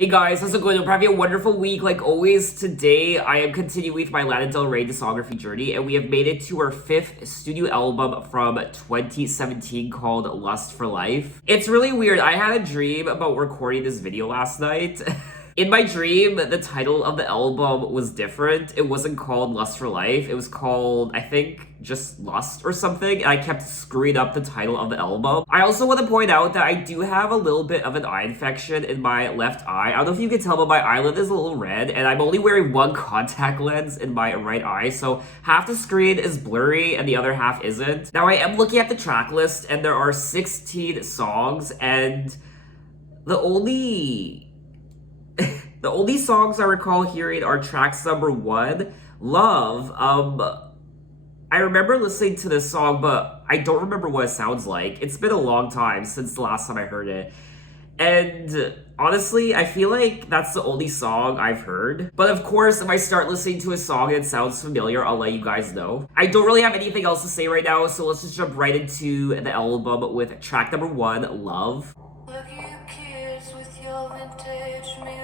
Hey guys, how's it going? Hope you're having a wonderful week. Like always, today I am continuing with my Lana Del Rey discography journey, and we have made it to our fifth studio album from 2017 called Lust for Life. It's really weird. I had a dream about recording this video last night. In my dream, the title of the album was different. It wasn't called Lust for Life. It was called, I think, just Lust or something. And I kept screwing up the title of the album. I also want to point out that I do have a little bit of an eye infection in my left eye. I don't know if you can tell, but my eyelid is a little red. And I'm only wearing one contact lens in my right eye. So half the screen is blurry and the other half isn't. Now, I am looking at the track list and there are 16 songs. And the only songs I recall hearing are tracks number 1, Love. I remember listening to this song, but I don't remember what it sounds like. It's been a long time since the last time I heard it. And honestly, I feel like that's the only song I've heard. But of course, if I start listening to a song and it sounds familiar, I'll let you guys know. I don't really have anything else to say right now, so let's just jump right into the album with track number 1, Love. Look you kids with your vintage music.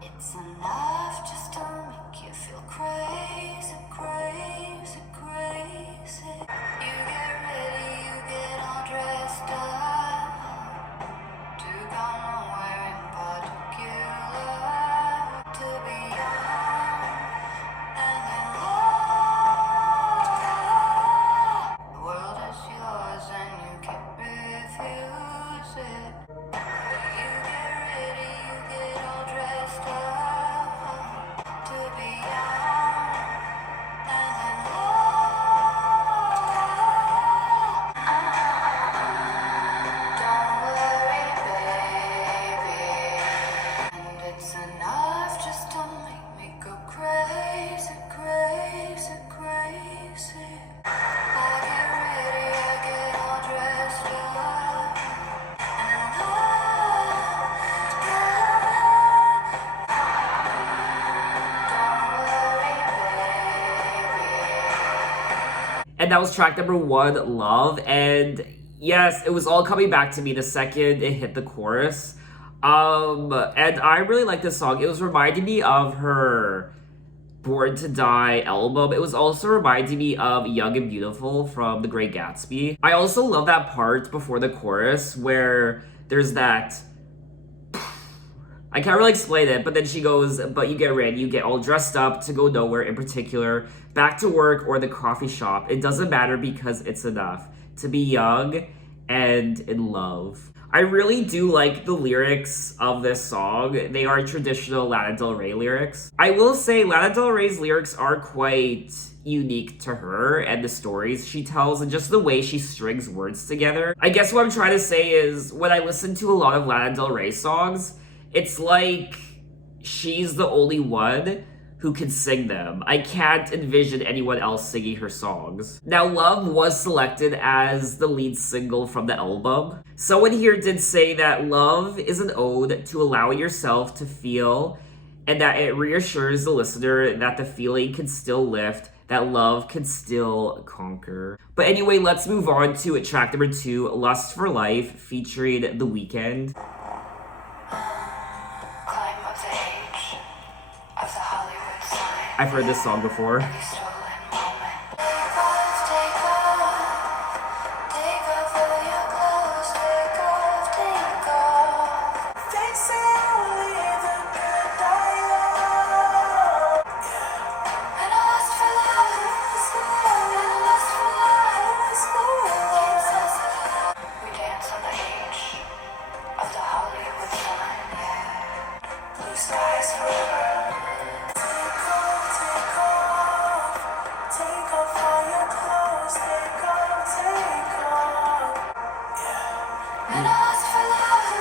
It's enough just to make you feel crazy, crazy, crazy. You get ready, you get all dressed up to go nowhere in particular, to be young and in love. The world is yours and you can refuse it. You get ready, you get all dressed up to be young and in love. Don't worry, baby. And it's enough just to make me go crazy, crazy, crazy. I get ready, I get all dressed up and in love. Don't worry, baby. And that was track number 1, Love. And yes, it was all coming back to me the second it hit the chorus. And I really like this song. It was reminding me of her Born to Die album. It was also reminding me of Young and Beautiful from The Great Gatsby. I also love that part before the chorus where there's that, I can't really explain it, but then she goes, but you get ready, you get all dressed up to go nowhere in particular, back to work or the coffee shop. It doesn't matter because it's enough to be young and in love. I really do like the lyrics of this song. They are traditional Lana Del Rey lyrics. I will say Lana Del Rey's lyrics are quite unique to her and the stories she tells and just the way she strings words together. I guess what I'm trying to say is when I listen to a lot of Lana Del Rey songs, it's like she's the only one who can sing them. I can't envision anyone else singing her songs. Now, Love was selected as the lead single from the album. Someone here did say that love is an ode to allowing yourself to feel and that it reassures the listener that the feeling can still lift, that love can still conquer. But anyway, let's move on to track number 2, Lust for Life, featuring The Weeknd. Climb up the edge of the Hollywood sign. I've heard this song before. Every stolen moment. Take off, take off. Take off all your clothes. Take off, take off. They say only the good die young. And I lust for life. And I lust for life. We dance on the edge of the Hollywood sign, yeah. Blue skies forever. Take off all your clothes. Take off, take off. Yeah. And I lust for life.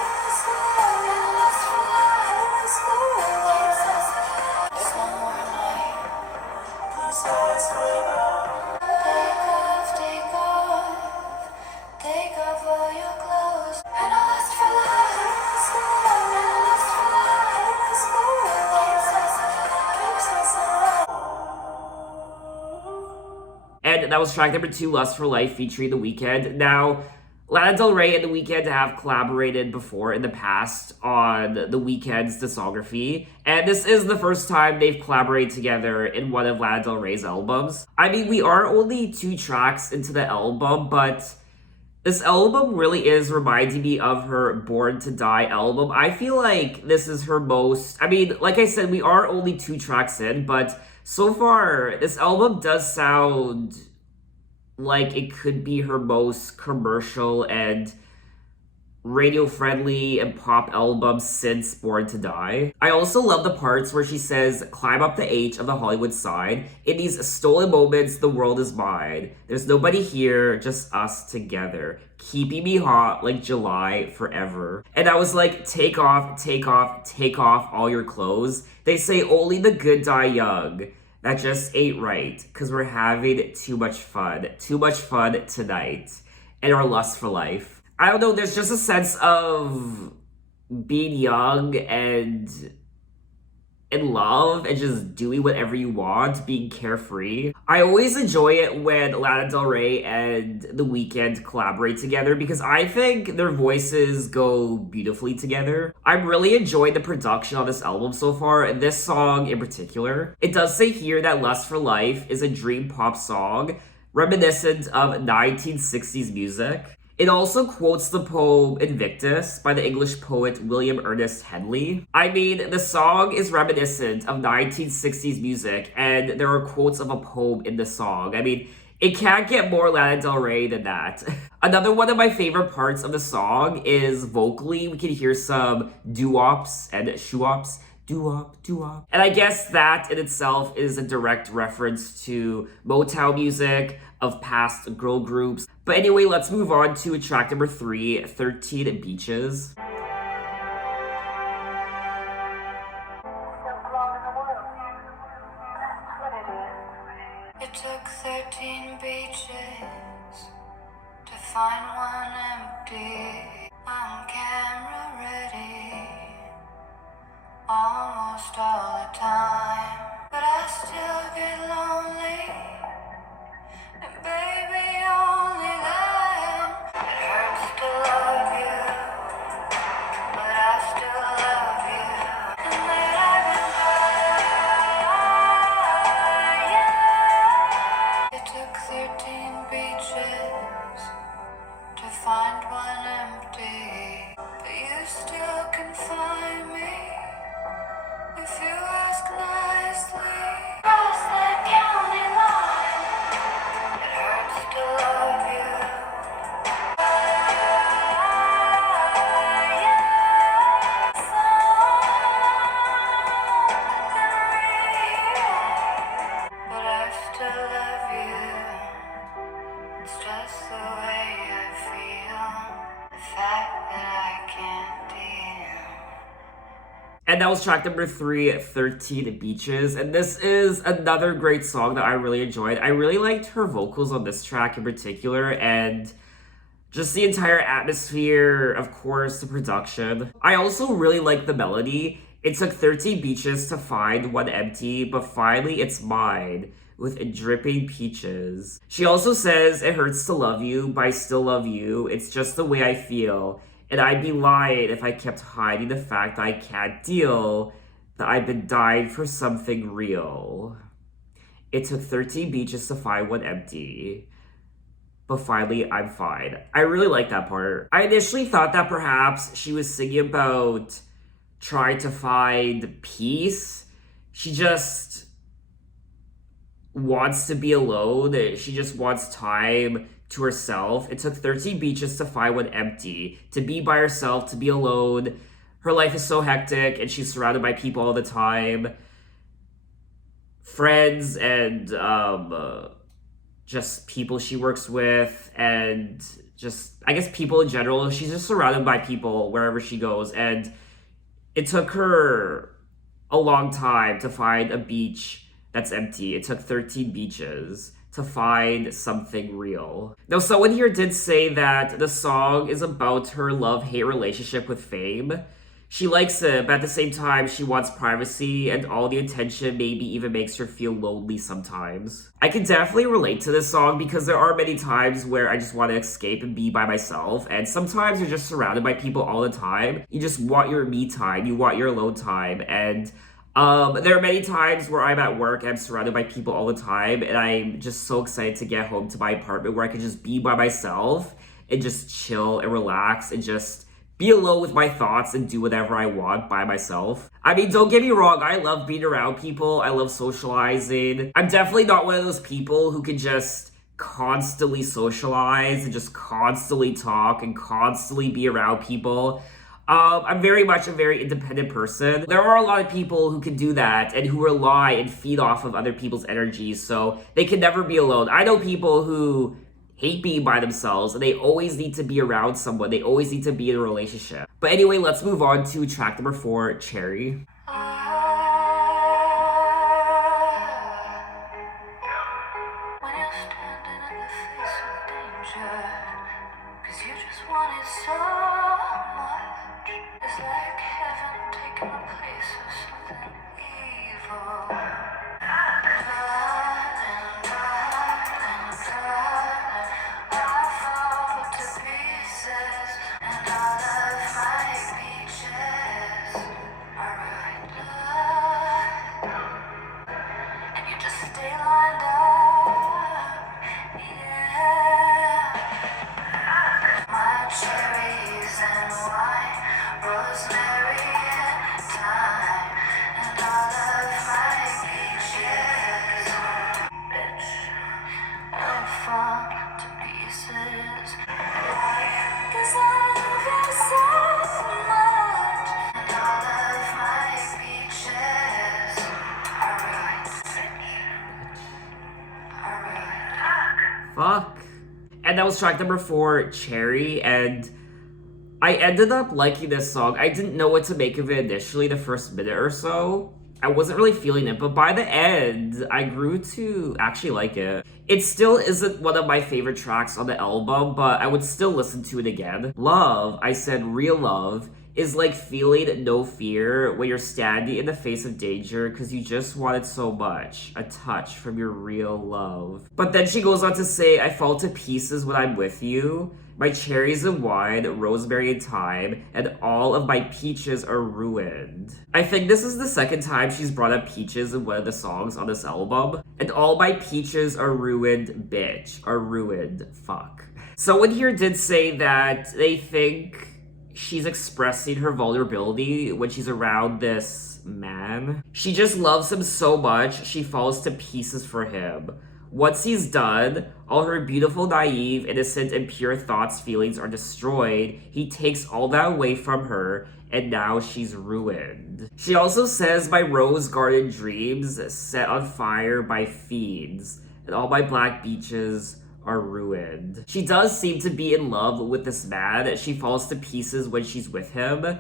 And I lust for life. There's one more night. Blue skies forever. Take off, take off. Take off all your clothes. And I lust for life. And I lust for life. Keeps us alive. And that was track number 2, Lust for Life, featuring The Weeknd. Now, Lana Del Rey and The Weeknd have collaborated before in the past on The Weeknd's discography, and this is the first time they've collaborated together in one of Lana Del Rey's albums. I mean, we are only 2 tracks into the album, but this album really is reminding me of her Born to Die album. I feel like this is her most. I mean, like I said, we are only 2 tracks in, but so far, this album does sound like it could be her most commercial and radio friendly and pop album since Born to Die. I also love the parts where she says, "Climb up the H of the Hollywood sign. In these stolen moments, the world is mine. There's nobody here, just us together. Keeping me hot like July forever." And I was like, take off, take off, take off all your clothes. They say only the good die young. That just ain't right, because we're having too much fun. Too much fun tonight. And our lust for life. I don't know, there's just a sense of being young and in love and just doing whatever you want, being carefree. I always enjoy it when Lana Del Rey and The Weeknd collaborate together because I think their voices go beautifully together. I'm really enjoying the production on this album so far, and this song in particular. It does say here that Lust for Life is a dream pop song reminiscent of 1960s music. It also quotes the poem Invictus by the English poet William Ernest Henley. I mean, the song is reminiscent of 1960s music, and there are quotes of a poem in the song. I mean, it can't get more Lana Del Rey than that. Another one of my favorite parts of the song is vocally, we can hear some doo-wops and shoo-wops. Doo-wop, doo-wop. And I guess that in itself is a direct reference to Motown music of past girl groups. But anyway, let's move on to track number 3, 13 Beaches. It took 13 beaches to find one empty. I'm camera ready almost all the time, but I still get lonely. And baby, only then it hurts to love you, but I still love you. And that I've been by, yeah. It took 13 beaches to find one empty, but you still can find me if you ask nicely. Cross that county line. It hurts to love you. But I still love you. It's just the way I feel. The fact that I can't deal. And that was track number 3, 13 Beaches. And this is another great song that I really enjoyed. I really liked her vocals on this track in particular, and just the entire atmosphere, of course, the production. I also really like the melody. It took 13 beaches to find one empty, but finally it's mine with dripping peaches. She also says, "It hurts to love you, but I still love you. It's just the way I feel. And I'd be lying if I kept hiding the fact that I can't deal, that I've been dying for something real. It took 13 beaches to find one empty, but finally I'm fine." I really like that part. I initially thought that perhaps she was singing about trying to find peace. She just wants to be alone. She just wants time to herself. It took 13 beaches to find one empty, to be by herself, to be alone. Her life is so hectic and she's surrounded by people all the time. Friends and just people she works with, and just, I guess, people in general. She's just surrounded by people wherever she goes, and it took her a long time to find a beach that's empty. It took 13 beaches to find something real. Now, someone here did say that the song is about her love-hate relationship with fame. She likes it, but at the same time, she wants privacy, and all the attention maybe even makes her feel lonely sometimes. I can definitely relate to this song because there are many times where I just want to escape and be by myself, and sometimes you're just surrounded by people all the time. You just want your me time, you want your alone time, and there are many times where I'm at work, I'm surrounded by people all the time, and I'm just so excited to get home to my apartment where I can just be by myself and just chill and relax and just be alone with my thoughts and do whatever I want by myself. I mean, don't get me wrong, I love being around people, I love socializing. I'm definitely not one of those people who can just constantly socialize and just constantly talk and constantly be around people. I'm very much a very independent person. There are a lot of people who can do that and who rely and feed off of other people's energy, so they can never be alone. I know people who hate being by themselves and they always need to be around someone. They always need to be in a relationship. But anyway, let's move on to track number 4, Cherry. When you're standing in the face of danger, 'cause you just want it so much. It's like heaven taking the place of something evil. Darling, darling, darling, I fall to pieces, and all of my peaches are right and you just stay lined up, yeah. My cherries and wine, rosemary and thyme, and all of my peaches. Bitch, I fall to pieces. 'Cause I love you so much, and all of my peaches are right, are right. Fuck. And that was track number 4, Cherry, and I ended up liking this song. I didn't know what to make of it initially, the first minute or so. I wasn't really feeling it, but by the end, I grew to actually like it. It still isn't one of my favorite tracks on the album, but I would still listen to it again. Love, I said real love, is like feeling no fear when you're standing in the face of danger because you just wanted so much, a touch from your real love. But then she goes on to say, I fall to pieces when I'm with you. My cherries and wine, rosemary and thyme, and all of my peaches are ruined. I think this is the second time she's brought up peaches in one of the songs on this album. And all my peaches are ruined, bitch. Are ruined, fuck. Someone here did say that they think she's expressing her vulnerability when she's around this man. She just loves him so much, she falls to pieces for him. Once he's done, all her beautiful, naive, innocent, and pure thoughts, feelings are destroyed. He takes all that away from her, and now she's ruined. She also says, my rose garden dreams set on fire by fiends, and all my black beaches are ruined. She does seem to be in love with this man. She falls to pieces when she's with him.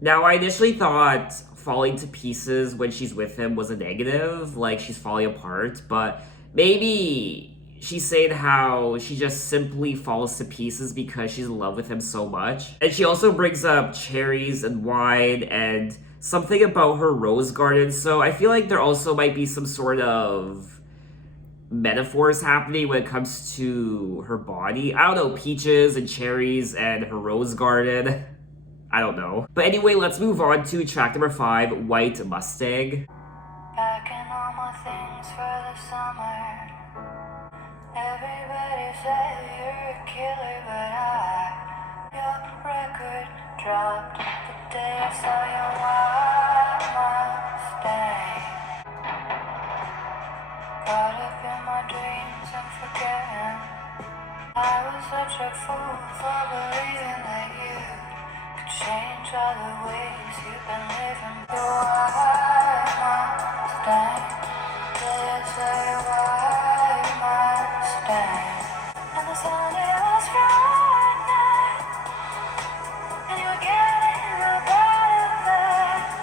Now, I initially thought falling to pieces when she's with him was a negative, like she's falling apart, but maybe she's saying how she just simply falls to pieces because she's in love with him so much. And she also brings up cherries and wine and something about her rose garden, so I feel like there also might be some sort of metaphors happening when it comes to her body. I don't know, peaches and cherries and her rose garden. I don't know. But anyway, let's move on to track number 5, White Mustang. Packing all my things for the summer. Everybody said you're a killer, but your record dropped the day I saw your white Mustang. Caught up in my dreams and forgetting. I was such a fool for believing that you could change all the ways you've been living. Your white Mustang, there's a white Mustang, and the sun it was frightening, and you were getting up out of bed.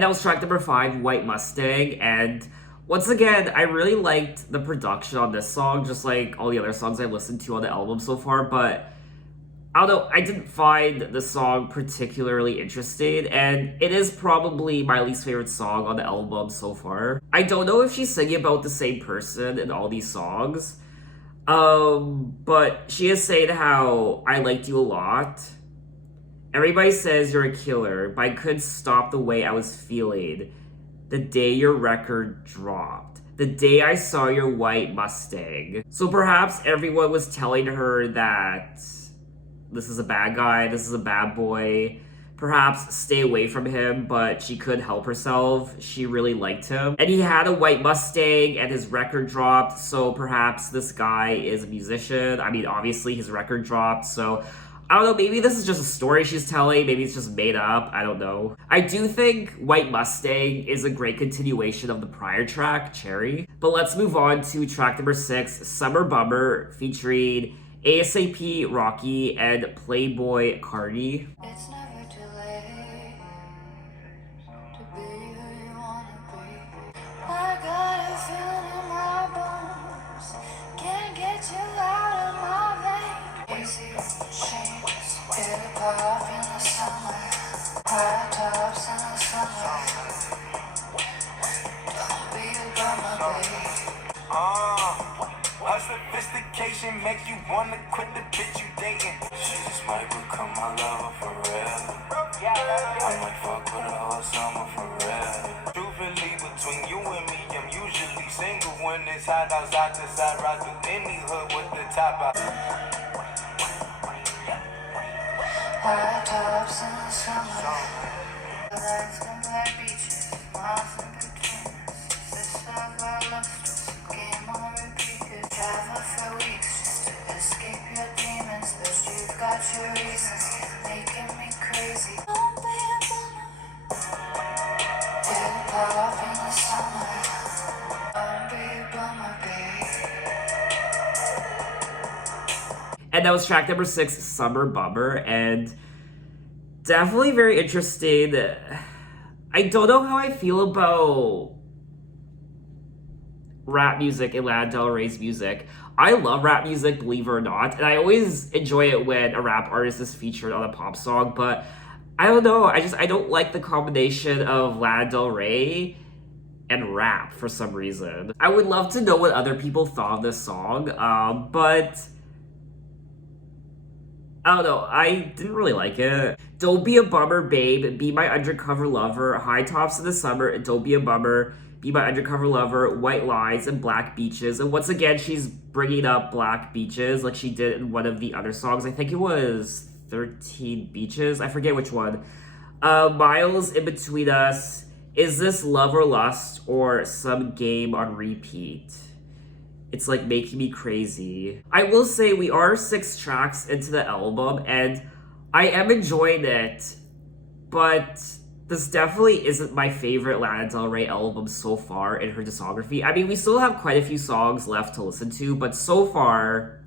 And that was track number 5, White Mustang. And once again, I really liked the production on this song, just like all the other songs I've listened to on the album so far. But I don't know, I didn't find the song particularly interesting, and it is probably my least favorite song on the album so far. I don't know if she's singing about the same person in all these songs, but she is saying how I liked you a lot. Everybody says you're a killer, but I couldn't stop the way I was feeling the day your record dropped. The day I saw your white Mustang. So perhaps everyone was telling her that this is a bad guy, this is a bad boy. Perhaps stay away from him, but she couldn't help herself. She really liked him. And he had a white Mustang and his record dropped, so perhaps this guy is a musician. I mean, obviously his record dropped, so I don't know, maybe this is just a story she's telling, maybe it's just made up, I don't know. I do think White Mustang is a great continuation of the prior track, Cherry. But let's move on to track number 6, Summer Bummer, featuring ASAP Rocky and Playboy Cardi. It's never too late to be who you wanna be. I got a feeling in my bones, can't get you out of my veins. Easy chains, hip hop in the summer, high tops in the summer. Don't be a bummer, babe. Her sophistication make you wanna quit the bitch you dating. She just might become my lover for real. I might fuck with her all summer for real. Truthfully, between you and me, I'm usually single when it's hot outside to side. Ride through any hood with the top out. High tops in the summer, lights and black beaches, miles in between us. This love our love story, game on repeat. Travel for weeks just to escape your demons, but you've got your reasons, making me crazy. Don't be a bummer. Hip hop in the summer. Don't be a bummer, babe. And that was track number 6, Summer Bummer, and definitely very interesting. I don't know how I feel about rap music and Lana Del Rey's music. I love rap music, believe it or not, and I always enjoy it when a rap artist is featured on a pop song, but I don't know, I don't like the combination of Lana Del Rey and rap for some reason. I would love to know what other people thought of this song, but I don't know, I didn't really like it. Don't be a bummer, babe, be my undercover lover, high tops in the summer, don't be a bummer, be my undercover lover, white lies, and black beaches. And once again, she's bringing up black beaches like she did in one of the other songs. I think it was 13 Beaches, I forget which one. Miles in between us, is this love or lust or some game on repeat? It's like making me crazy. I will say we are 6 tracks into the album and I am enjoying it, but this definitely isn't my favorite Lana Del Rey album so far in her discography. I mean, we still have quite a few songs left to listen to, but so far,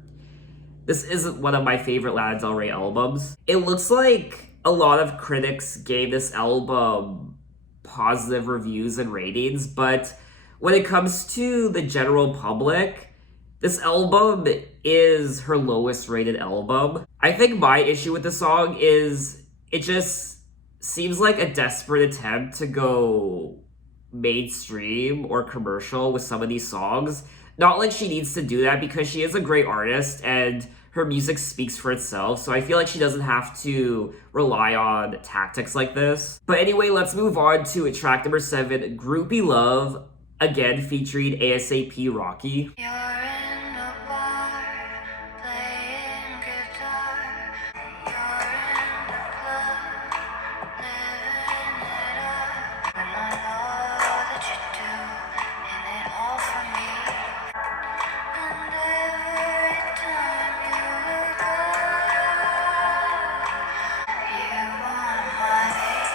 this isn't one of my favorite Lana Del Rey albums. It looks like a lot of critics gave this album positive reviews and ratings, but when it comes to the general public, this album is her lowest rated album. I think my issue with the song is it just seems like a desperate attempt to go mainstream or commercial with some of these songs. Not like she needs to do that because she is a great artist and her music speaks for itself, so I feel like she doesn't have to rely on tactics like this. But anyway, let's move on to track number 7, Groupie Love, again featuring ASAP Rocky. You're in a bar, playing guitar. You're in the club, living it up. And I know that you do, and it all for me. And every time you look up, you are my groupie love.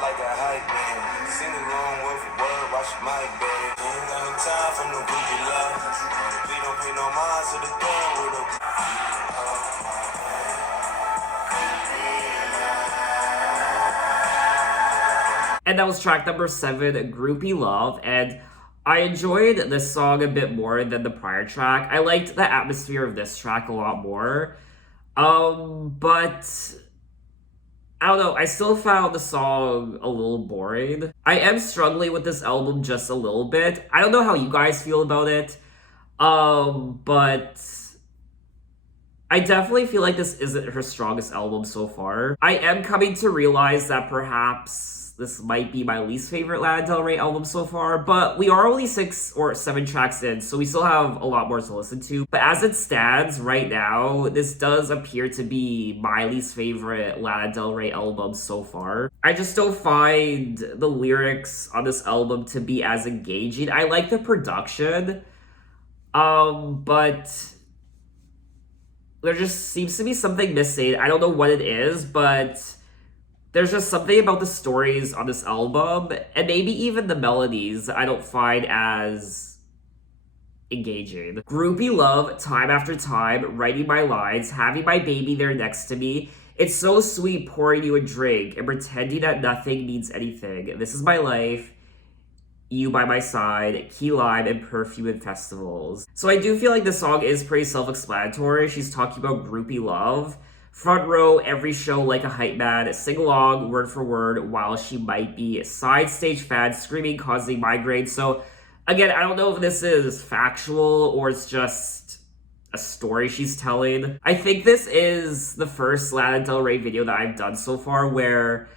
like a hype man. Sing along word for word, watch my bed. Ain't got no time for no groupie love. Please don't pay no mind to the gun with a And that was track number 7, Groupie Love. And I enjoyed this song a bit more than the prior track. I liked the atmosphere of this track a lot more. But I don't know, I still found the song a little boring. I am struggling with this album just a little bit. I don't know how you guys feel about it. But I definitely feel like this isn't her strongest album so far. I am coming to realize that perhaps this might be my least favorite Lana Del Rey album so far, but we are only 6 or 7 tracks in, so we still have a lot more to listen to. But as it stands right now, this does appear to be my least favorite Lana Del Rey album so far. I just don't find the lyrics on this album to be as engaging. I like the production, but there just seems to be something missing. I don't know what it is, but there's just something about the stories on this album, and maybe even the melodies, I don't find as engaging. Groupie Love, time after time, writing my lines, having my baby there next to me. It's so sweet pouring you a drink and pretending that nothing means anything. This is my life. You by my side, key lime and perfume and festivals. So I do feel like the song is pretty self-explanatory. She's talking about groupie love. Front row, every show like a hype man, sing along word for word while she might be side stage fan, screaming, causing migraines. So again, I don't know if this is factual or it's just a story she's telling. I think this is the first Lana Del Rey video that I've done so far where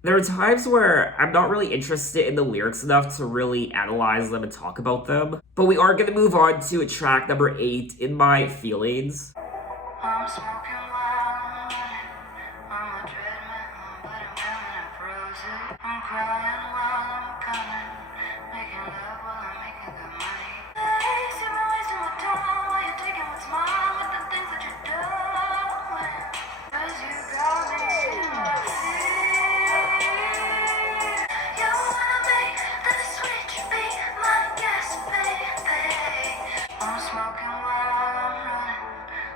there are times where I'm not really interested in the lyrics enough to really analyze them and talk about them. But we are going to move on to track number 8, In My Feelings. I'm smoking while I'm running. I'm a treadmill, but I'm coming up roses. I'm crying while I'm coming. Making love while I'm making good money. Hey, see me wasting my time while you're taking what's mine with the things that you're doing. 'Cause you got me in my feelings. You wanna make the switch be my guess, baby. I'm smoking while I'm running.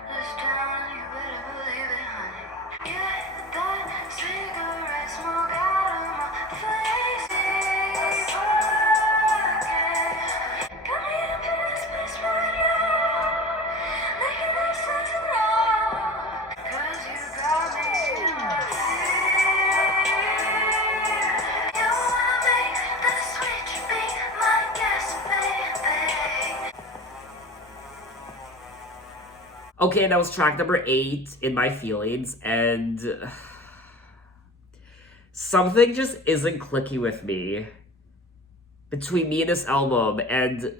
This time you better believe it, honey. Get that cigarette smoke out of my face. Got me up in this place right now, making this sense of love. 'Cause you got me in my feelings. You wanna make the switch be my guess, baby. Okay, that was track number 8, In My Feelings, and something just isn't clicking with me between me and this album, and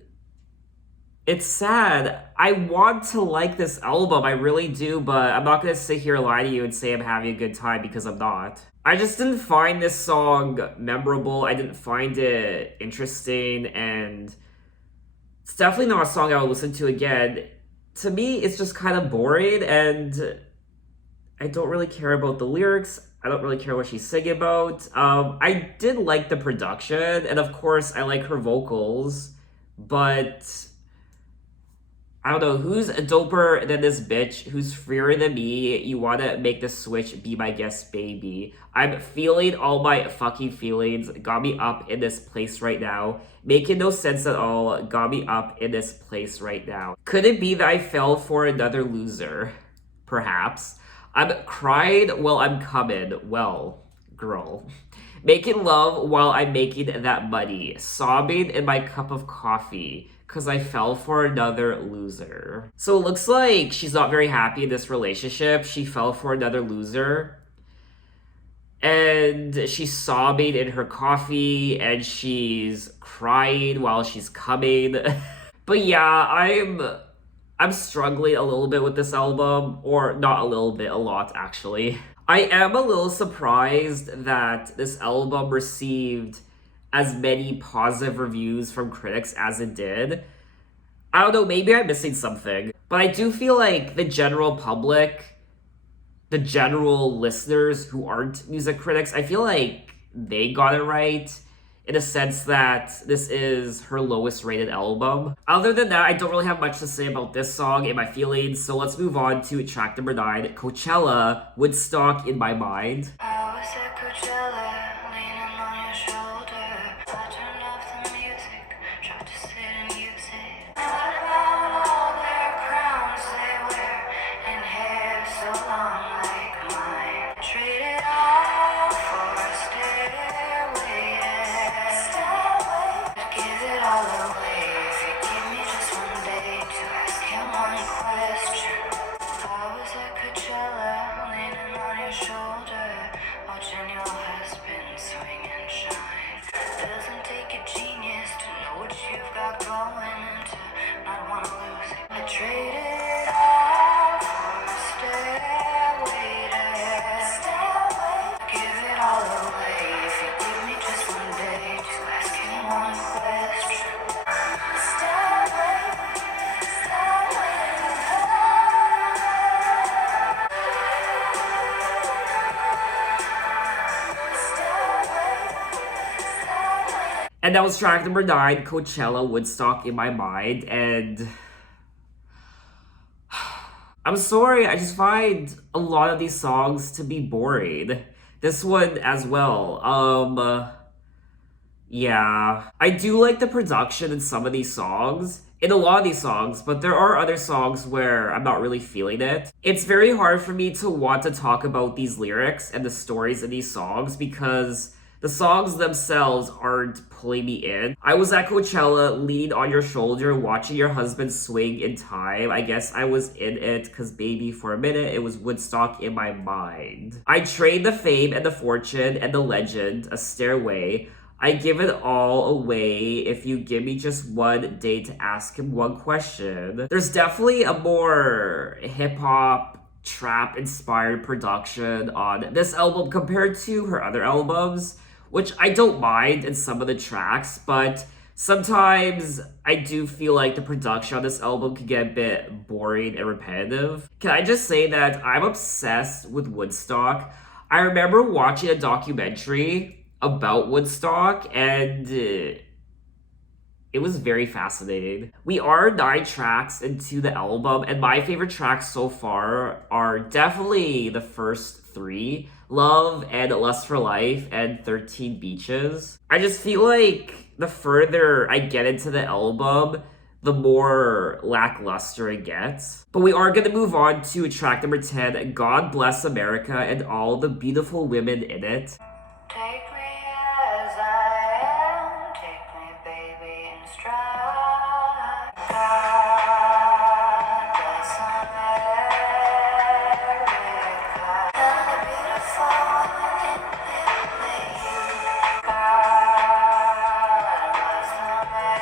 it's sad. I want to like this album, I really do, but I'm not gonna sit here and lie to you and say I'm having a good time because I'm not. I just didn't find this song memorable. I didn't find it interesting, and it's definitely not a song I would listen to again. To me, it's just kind of boring, and I don't really care about the lyrics. I don't really care what she's singing about. I did like the production, and of course, I like her vocals, but I don't know, who's doper than this bitch? Who's freer than me? You wanna make the switch, be my guest, baby. I'm feeling all my fucking feelings. Got me up in this place right now. Making no sense at all. Got me up in this place right now. Could it be that I fell for another loser? Perhaps. I'm crying while I'm coming. Well, girl. Making love while I'm making that money. Sobbing in my cup of coffee. 'Cause I fell for another loser. So it looks like she's not very happy in this relationship. She fell for another loser. And she's sobbing in her coffee, and she's crying while she's coming. But yeah, I'm struggling a little bit with this album, or not a little bit, a lot actually. I am a little surprised that this album received as many positive reviews from critics as it did. I don't know, maybe I'm missing something, but I do feel like the general public the general listeners who aren't music critics, I feel like they got it right in a sense that this is her lowest rated album. Other than that, I don't really have much to say about this song in my feelings, so let's move on to track number 9, Coachella, Woodstock in My Mind. I was at Coachella, leaning on your shoulder. I turned off the music, tried to sit and use it. What about all their crowns they wear and hair so long like mine? Trade it all for a stairway. I'd give it all away if you give me just one day to ask him one question. I was at Coachella, leaning on your shoulder, watching your husband swing and shine. Doesn't take a genius to know what you've got going and to not want to lose it. I traded it all for a stairway to heaven. Give it all away if you give me just one day to ask him one question. Stairway, stairway to And that was track number 9, Coachella, Woodstock in My Mind. And I'm sorry, I just find a lot of these songs to be boring. This one as well. Yeah. I do like the production in some of these songs, in a lot of these songs, but there are other songs where I'm not really feeling it. It's very hard for me to want to talk about these lyrics and the stories in these songs because the songs themselves aren't pulling me in. I was at Coachella, leaning on your shoulder, watching your husband swing in time. I guess I was in it, because baby, for a minute, it was Woodstock in my mind. I trade the fame and the fortune and the legend, a stairway. I give it all away if you give me just one day to ask him one question. There's definitely a more hip-hop, trap-inspired production on this album compared to her other albums, which I don't mind in some of the tracks, but sometimes I do feel like the production on this album can get a bit boring and repetitive. Can I just say that I'm obsessed with Woodstock? I remember watching a documentary about Woodstock, and it was very fascinating. We are 9 tracks into the album, and my favorite tracks so far are definitely the first 3, Love and Lust for Life and 13 Beaches. I just feel like the further I get into the album, the more lackluster it gets. But we are going to move on to track number 10, God Bless America and All the Beautiful Women in It. take me as I am, take me, baby, in stride. God bless America and the beautiful women in it. God bless America.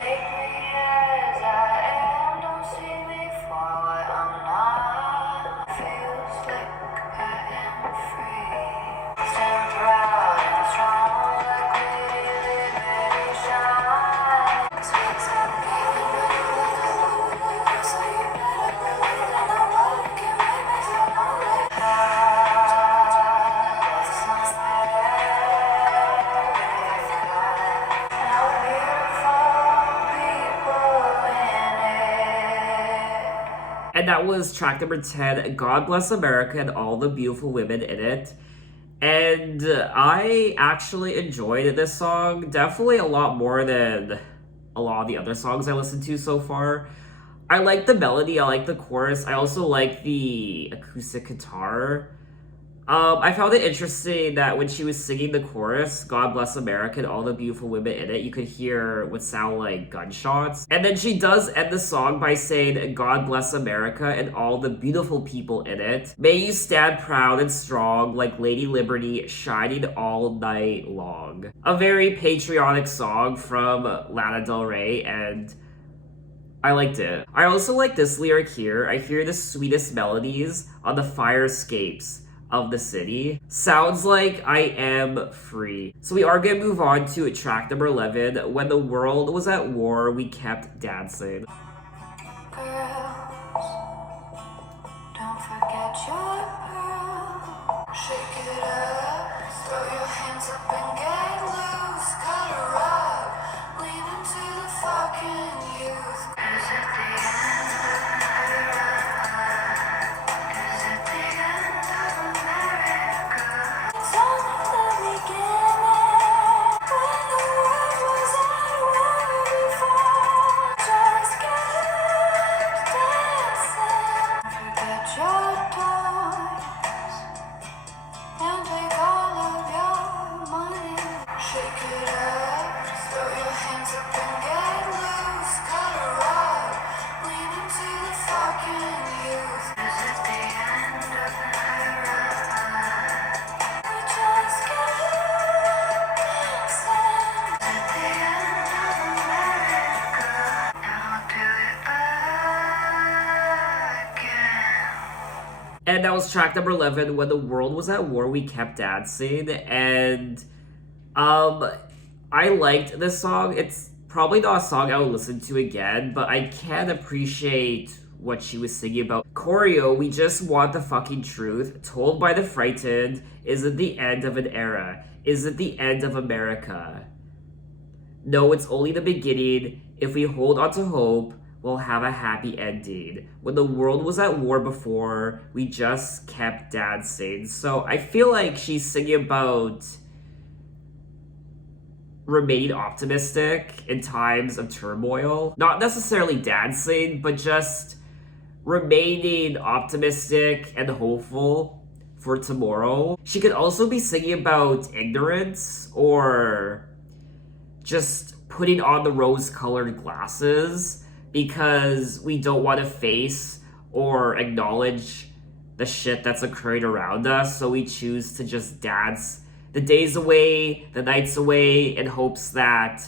Take me as I am, don't see me for what I'm not. Feels like I am free. Stand proud and strong like Lady Liberty shine. Speaks of me when you so you better believe that nobody can make me feel lonely. God bless America and all the beautiful people in it. And that was track number 10, God Bless America and All the Beautiful Women in It. And I actually enjoyed this song definitely a lot more than a lot of the other songs I listened to so far. I like the melody, I like the chorus, I also like the acoustic guitar. I found it interesting that when she was singing the chorus, God Bless America and All the Beautiful Women in It, you could hear what sound like gunshots. And then she does end the song by saying, God bless America and all the beautiful people in it. May you stand proud and strong like Lady Liberty, shining all night long. A very patriotic song from Lana Del Rey, and I liked it. I also like this lyric here. I hear the sweetest melodies on the fire escapes of the city. Sounds like I am free. So we are gonna move on to track number 11. When the world was at war, we kept dancing. Girls, Shake it up, throw your hands up and get loose. Cut her up, lean into the fucking youth. 'Cause at the end of an era, 'cause at the end of America, it's only the beginning. When the world was at war before, just get up, dancing. Forget your toys and take all of your money. Shake it up, throw your hands up and get loose. Cut her up, lean into the fucking youth. 'Cause at the end of an era, we just get up dancing. At the end of America, now do it again. And that was track number 11, When the World Was at War, We Kept Dancing. And I liked this song. It's probably not a song I would listen to again, but I can appreciate what she was singing about. Choreo, we just want the fucking truth, told by the frightened. Is it the end of an era? Is it the end of America? No, it's only the beginning. If we hold on to hope, we'll have a happy ending. When the world was at war before, we just kept dancing. So I feel like she's singing about remaining optimistic in times of turmoil. Not necessarily dancing, but just remaining optimistic and hopeful for tomorrow. She could also be singing about ignorance or just putting on the rose-colored glasses because we don't want to face or acknowledge the shit that's occurring around us, so we choose to just dance the days away, the nights away, in hopes that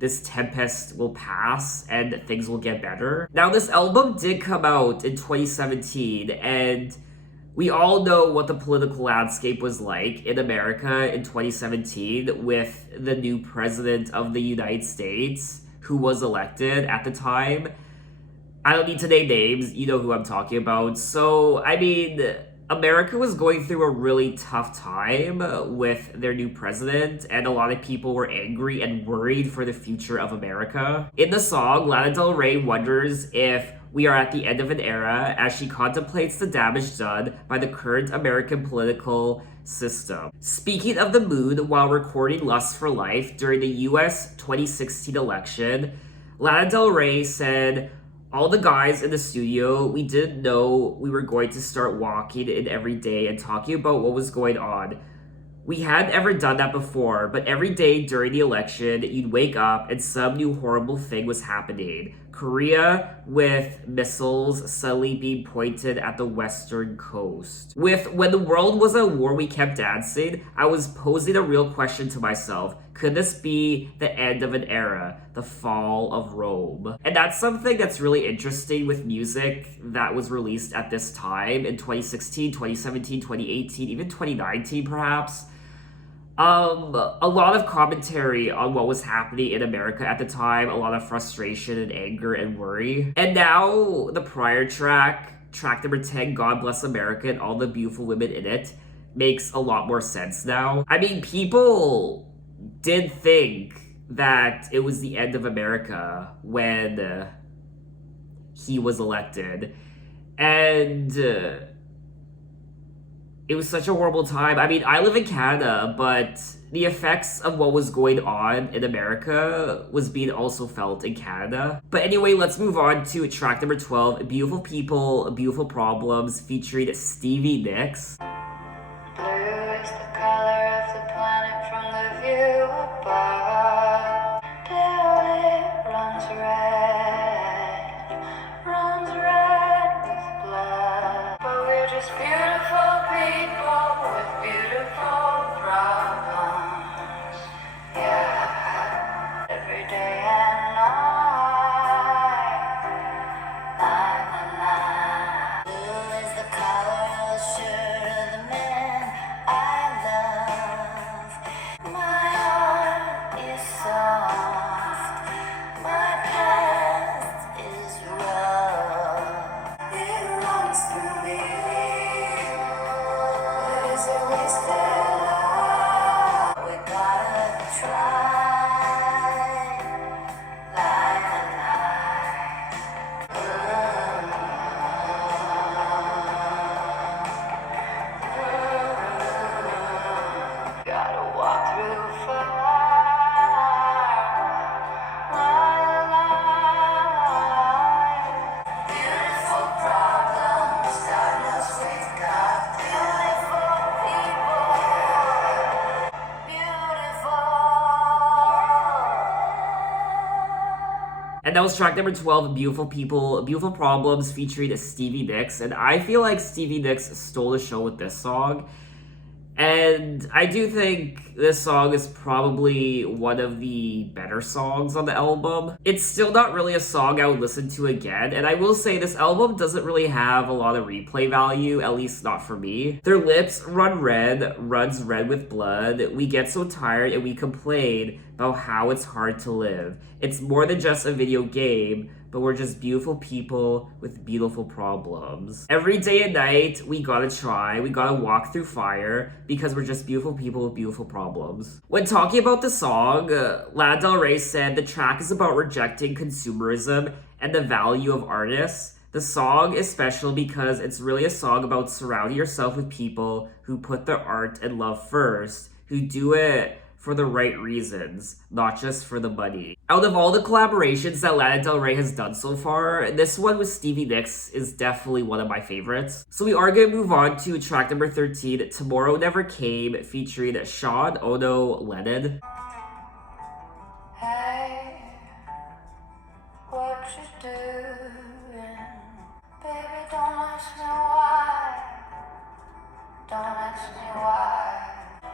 this tempest will pass and things will get better. Now, this album did come out in 2017, and we all know what the political landscape was like in America in 2017 with the new president of the United States who was elected at the time. I don't need to name names, you know who I'm talking about. So, I mean, America was going through a really tough time with their new president, and a lot of people were angry and worried for the future of America. In the song, Lana Del Rey wonders if we are at the end of an era as she contemplates the damage done by the current American political system. Speaking of the mood while recording Lust for Life during the US 2016 election, Lana Del Rey said, "All the guys in the studio, we didn't know we were going to start walking in every day and talking about what was going on. We hadn't ever done that before, but every day during the election, you'd wake up and some new horrible thing was happening. Korea with missiles suddenly being pointed at the western coast. With When the World Was at War, We Kept Dancing, I was posing a real question to myself. Could this be the end of an era, the fall of Rome?" And that's something that's really interesting with music that was released at this time in 2016, 2017, 2018, even 2019 perhaps. A lot of commentary on what was happening in America at the time, a lot of frustration and anger and worry. And now the prior track number 10, God Bless America and all the beautiful women in it, makes a lot more sense now. I mean, people did think that it was the end of America when he was elected. And it was such a horrible time. I mean, I live in Canada, but the effects of what was going on in America was being also felt in Canada. But anyway, let's move on to track number 12, Beautiful People, Beautiful Problems, featuring Stevie Nicks. Blue is the color of the planet from the view above. Till it runs red with blood. But we're just beautiful people with beautiful problems. Yeah, every day and night. Night. Blue is the color of the shirt of And that was track number 12, Beautiful People, Beautiful Problems, featuring Stevie Nicks. And I feel like Stevie Nicks stole the show with this song. And I do think this song is probably one of the better songs on the album. It's still not really a song I would listen to again, and I will say this album doesn't really have a lot of replay value, at least not for me. Their lips run red, runs red with blood. We get so tired and we complain about how it's hard to live. It's more than just a video game, but we're just beautiful people with beautiful problems. Every day and night, we gotta try, we gotta walk through fire, because we're just beautiful people with beautiful problems. When talking about the song, Lana Del Rey said the track is about rejecting consumerism and the value of artists. The song is special because it's really a song about surrounding yourself with people who put their art and love first, who do it for the right reasons, not just for the money. Out of all the collaborations that Lana Del Rey has done so far, this one with Stevie Nicks is definitely one of my favorites. So we are going to move on to track number 13, Tomorrow Never Came, featuring Sean Ono Lennon. Hey, what you doing? Baby, don't ask me why. Don't ask me why.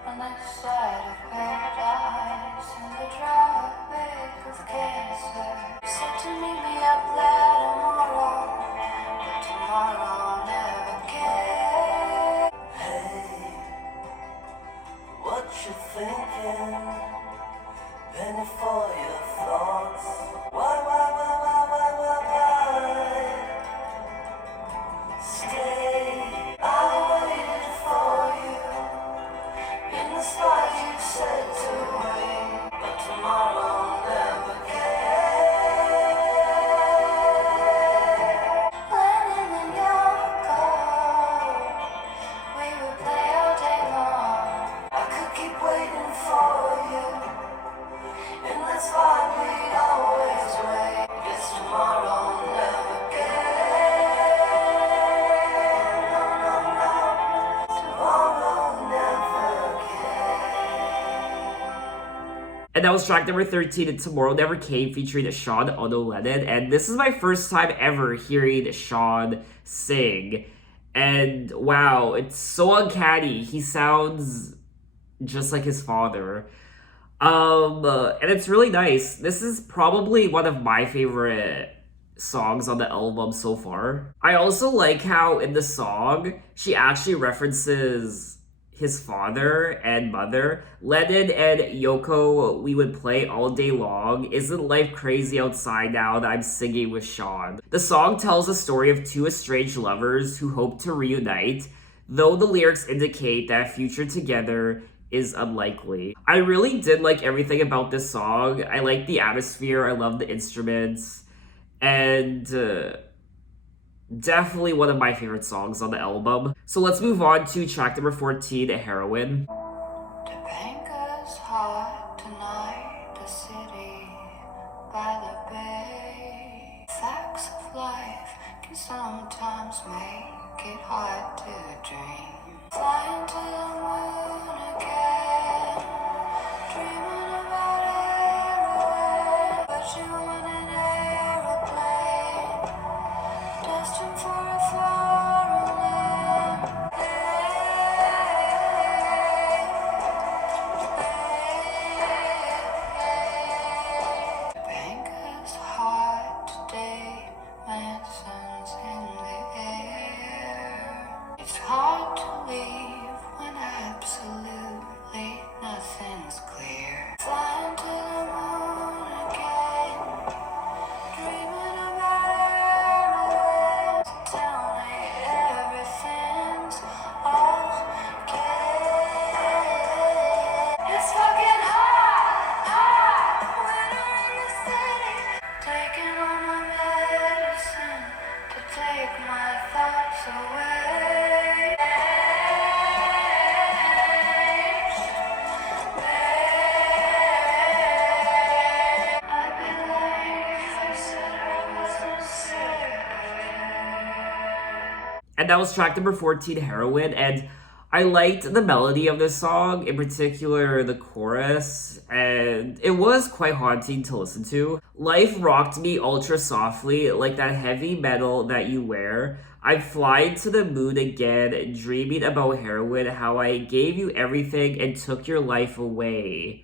On this side of paradise, in the tropic of Cancer. You said to meet me up there tomorrow, but tomorrow never came. Hey, what you thinking? Penny for your thoughts. Why? Stay. I waited for you in the spot you said to me, but tomorrow never came. Landing in your car, we would play all day long. I could keep waiting for you, and that's why we always wait. Guess tomorrow never came. No, tomorrow never came. And that was track number 13, Tomorrow Never Came, featuring Sean Ono Lennon. And this is my first time ever hearing Sean sing. And wow, it's so uncanny. He sounds just like his father. And it's really nice. This is probably one of my favorite songs on the album so far. I also like how in the song, she actually references his father and mother. Lennon and Yoko, we would play all day long. Isn't life crazy outside now that I'm singing with Sean? The song tells a story of two estranged lovers who hope to reunite, though the lyrics indicate that future together is unlikely. I really did like everything about this song. I like the atmosphere, I love the instruments, and definitely one of my favorite songs on the album. So let's move on to track number 14, Heroin. Topanga's hot tonight, the city by the bay. Facts of life can sometimes make it hard to dream. Flying to the moon again, dreaming about heroin. But you want an aeroplane, destined for a foreign land. Banker's heart today, Manson's in the air. It's hard to leave when absolutely nothing's clear. Flying to the moon again, dreaming about heroin. Tell me everything's okay. It's fucking hot, winter in the city. Taking all my medicine to take my thoughts away. I'd be lying if I said I wasn't sick of it. And that was track number 14, Heroin. And I liked the melody of this song, in particular the chorus, and it was quite haunting to listen to. Life rocked me ultra softly, like that heavy metal that you wear. I'm flying to the moon again, dreaming about heroin, how I gave you everything and took your life away.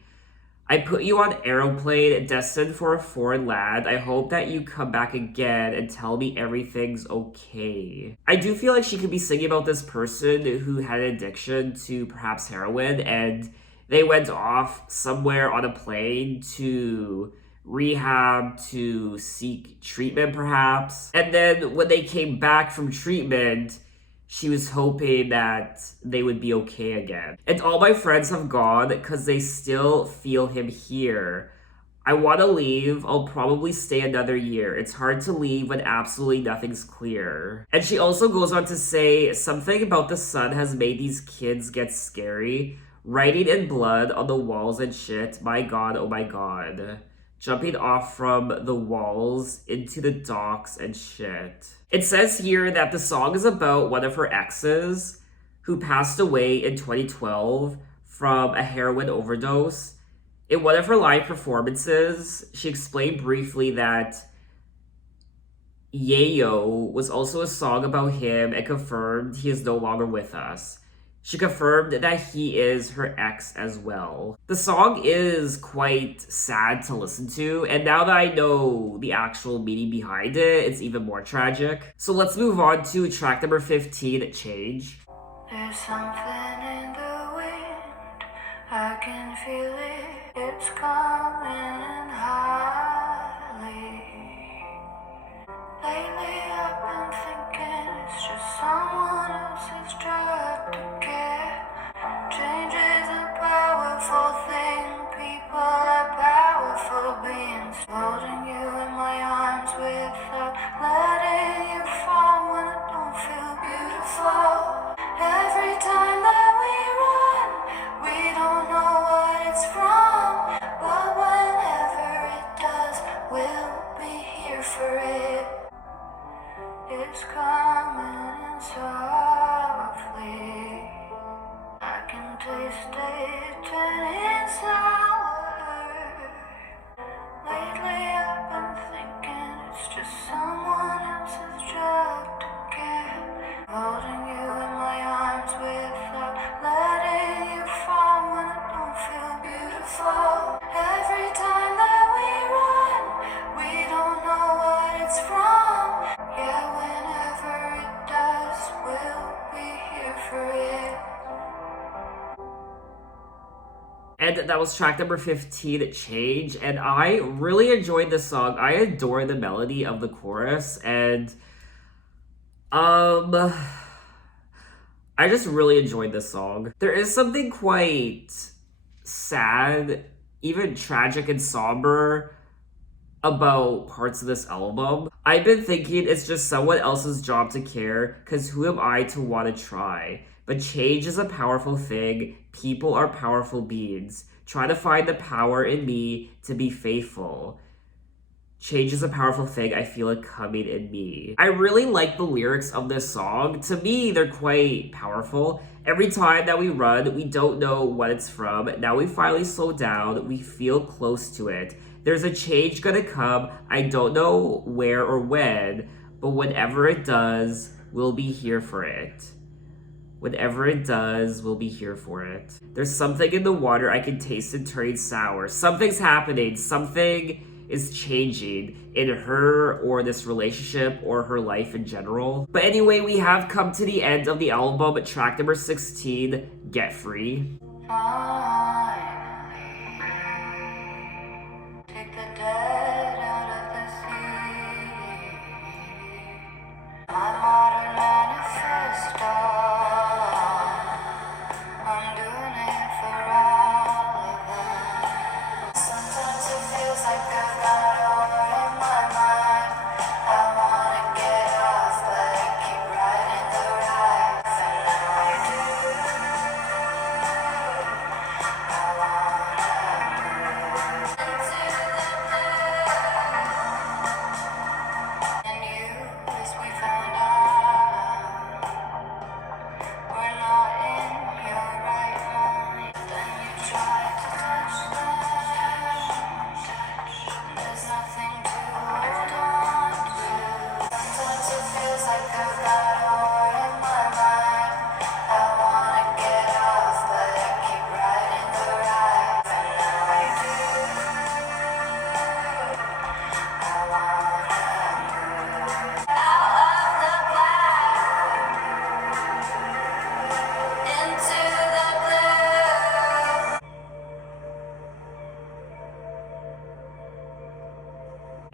I put you on aeroplane destined for a foreign land. I hope that you come back again and tell me everything's okay. I do feel like she could be singing about this person who had an addiction to perhaps heroin and they went off somewhere on a plane to rehab to seek treatment perhaps. And then when they came back from treatment, she was hoping that they would be okay again. And all my friends have gone because they still feel him here. I want to leave. I'll probably stay another year. It's hard to leave when absolutely nothing's clear. And she also goes on to say something about the sun has made these kids get scary. Writing in blood on the walls and shit. My god, oh my god. Jumping off from the walls into the docks and shit. It says here that the song is about one of her exes who passed away in 2012 from a heroin overdose. In one of her live performances, she explained briefly that Yayo was also a song about him and confirmed he is no longer with us. She confirmed that he is her ex as well. The song is quite sad to listen to, and now that I know the actual meaning behind it, it's even more tragic. So let's move on to track number 15, Change. There's something in the wind, I can feel it, it's coming in highly. Lately I've been thinking it's just someone else's drug to get. Change is a powerful thing, people are powerful beings. Holding you in my arms without letting you fall when I don't feel beautiful. Every time that we run, we don't know what it's from. But whenever it does, we'll be here for it. It's coming in softly. I can taste it turning sour. Lately I've been thinking it's just someone else's drug to get. Holding you in my arms without letting you fall when I don't feel beautiful. Every time that we run, we don't know what it's from. Yeah, whenever it does, we'll be here for it. And that was track number 15, Change. And I really enjoyed this song. I adore the melody of the chorus. And I just really enjoyed this song. There is something quite sad, even tragic and somber about parts of this album. I've been thinking it's just someone else's job to care, because who am I to want to try? But change is a powerful thing. People are powerful beings. Try to find the power in me to be faithful. Change is a powerful thing. I feel it coming in me. I really like the lyrics of this song. To me, they're quite powerful. Every time that we run, we don't know what it's from. Now we finally slow down. We feel close to it. There's a change gonna come. I don't know where or when, but whenever it does, we'll be here for it. Whenever it does, we'll be here for it. There's something in the water. I can taste it turning sour. Something's happening. Something is changing in her or this relationship or her life in general. But anyway, we have come to the end of the album. Track number 16, Get Free. Take the dead out of the sea. My modern manifesto. I'm doing it for all of them. Sometimes it feels like I've got a war in my mind. I wanna get off, but I keep riding the ride. And now I do. I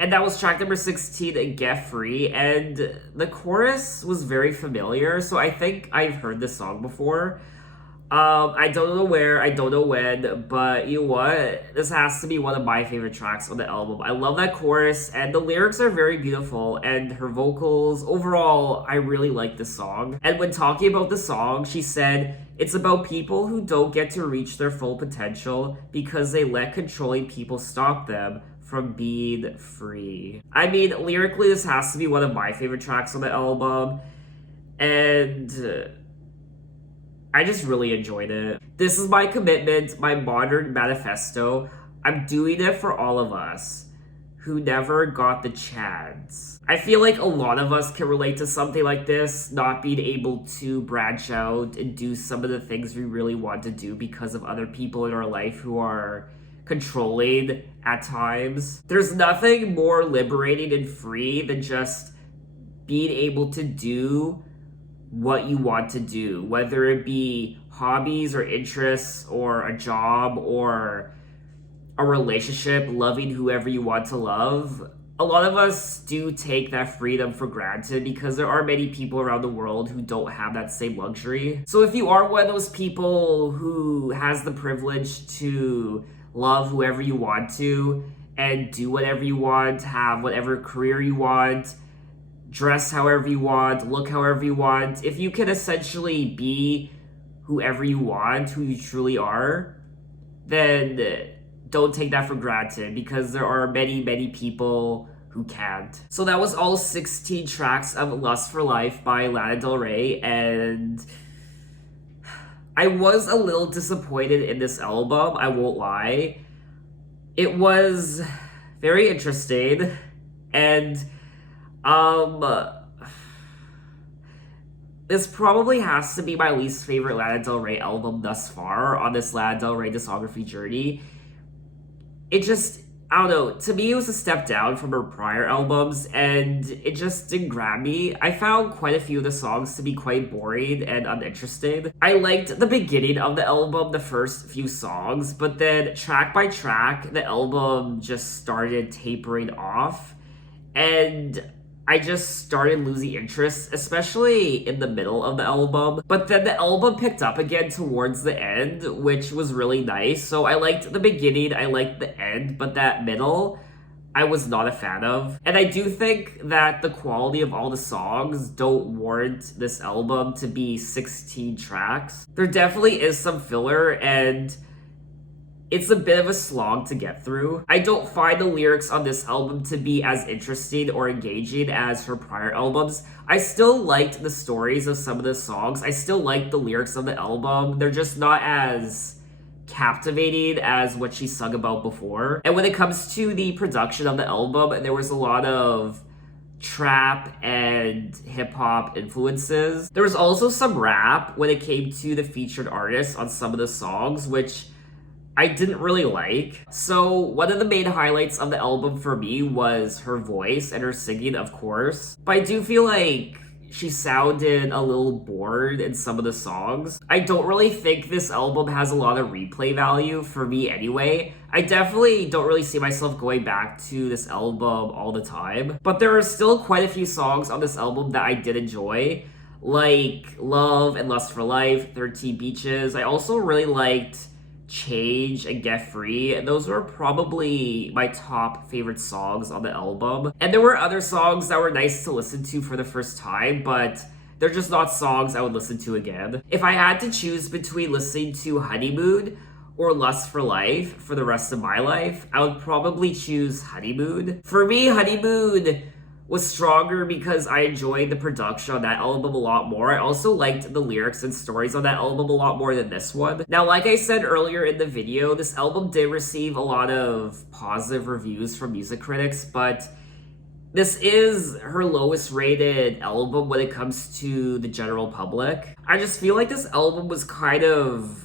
And that was track number 16, Get Free. And the chorus was very familiar, so I think I've heard this song before. I don't know where, I don't know when, but you know what? This has to be one of my favorite tracks on the album. I love that chorus, and the lyrics are very beautiful, and her vocals, overall, I really like this song. And when talking about the song, she said, "It's about people who don't get to reach their full potential because they let controlling people stop them from being free." I mean, lyrically, this has to be one of my favorite tracks on the album, and I just really enjoyed it. This is my commitment, my modern manifesto. I'm doing it for all of us who never got the chance. I feel like a lot of us can relate to something like this, not being able to branch out and do some of the things we really want to do because of other people in our life who are controlling at times. There's nothing more liberating and free than just being able to do what you want to do, whether it be hobbies or interests or a job or a relationship, loving whoever you want to love. A lot of us do take that freedom for granted because there are many people around the world who don't have that same luxury. So if you are one of those people who has the privilege to love whoever you want to and do whatever you want, have whatever career you want, dress however you want, look however you want, if you can essentially be whoever you want, who you truly are, then don't take that for granted because there are many, many people who can't. So that was all 16 tracks of Lust for Life by Lana Del Rey, and I was a little disappointed in this album, I won't lie. It was very interesting, and this probably has to be my least favorite Lana Del Rey album thus far on this Lana Del Rey discography journey. It just, I don't know, to me it was a step down from her prior albums, and it just didn't grab me. I found quite a few of the songs to be quite boring and uninteresting. I liked the beginning of the album, the first few songs, but then track by track, the album just started tapering off, and I just started losing interest, especially in the middle of the album. But then the album picked up again towards the end, which was really nice. So I liked the beginning, I liked the end, but that middle, I was not a fan of. And I do think that the quality of all the songs don't warrant this album to be 16 tracks. There definitely is some filler, and it's a bit of a slog to get through. I don't find the lyrics on this album to be as interesting or engaging as her prior albums. I still liked the stories of some of the songs. I still liked the lyrics of the album. They're just not as captivating as what she sung about before. And when it comes to the production of the album, there was a lot of trap and hip-hop influences. There was also some rap when it came to the featured artists on some of the songs, which I didn't really like. So one of the main highlights of the album for me was her voice and her singing, of course. But I do feel like she sounded a little bored in some of the songs. I don't really think this album has a lot of replay value for me anyway. I definitely don't really see myself going back to this album all the time. But there are still quite a few songs on this album that I did enjoy, like Love and Lust for Life, 13 Beaches. I also really liked Change and Get Free, and those were probably my top favorite songs on the album. And there were other songs that were nice to listen to for the first time, but they're just not songs I would listen to again. If I had to choose between listening to Honeymoon or Lust for Life for the rest of my life, I would probably choose Honeymoon. For me, Honeymoon was stronger because I enjoyed the production on that album a lot more. I also liked the lyrics and stories on that album a lot more than this one. Now, like I said earlier in the video, this album did receive a lot of positive reviews from music critics, but this is her lowest rated album when it comes to the general public. I just feel like this album was kind of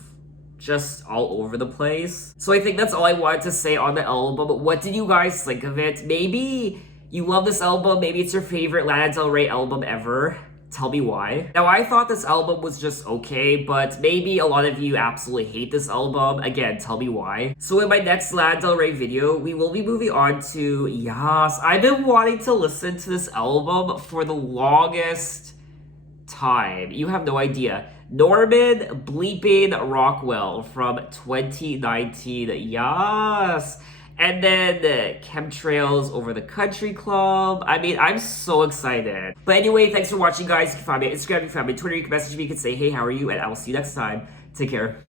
just all over the place. So I think that's all I wanted to say on the album. What did you guys think of it? Maybe you love this album, maybe it's your favorite Lana Del Rey album ever. Tell me why. Now, I thought this album was just okay, but maybe a lot of you absolutely hate this album. Again, tell me why. So in my next Lana Del Rey video, we will be moving on to, yes, I've been wanting to listen to this album for the longest time. You have no idea. Norman Bleeping Rockwell from 2019. Yes. And then Chemtrails Over the Country Club. I mean, I'm so excited. But anyway, thanks for watching, guys. You can find me on Instagram, you can find me on Twitter, you can message me, you can say, hey, how are you? And I will see you next time. Take care.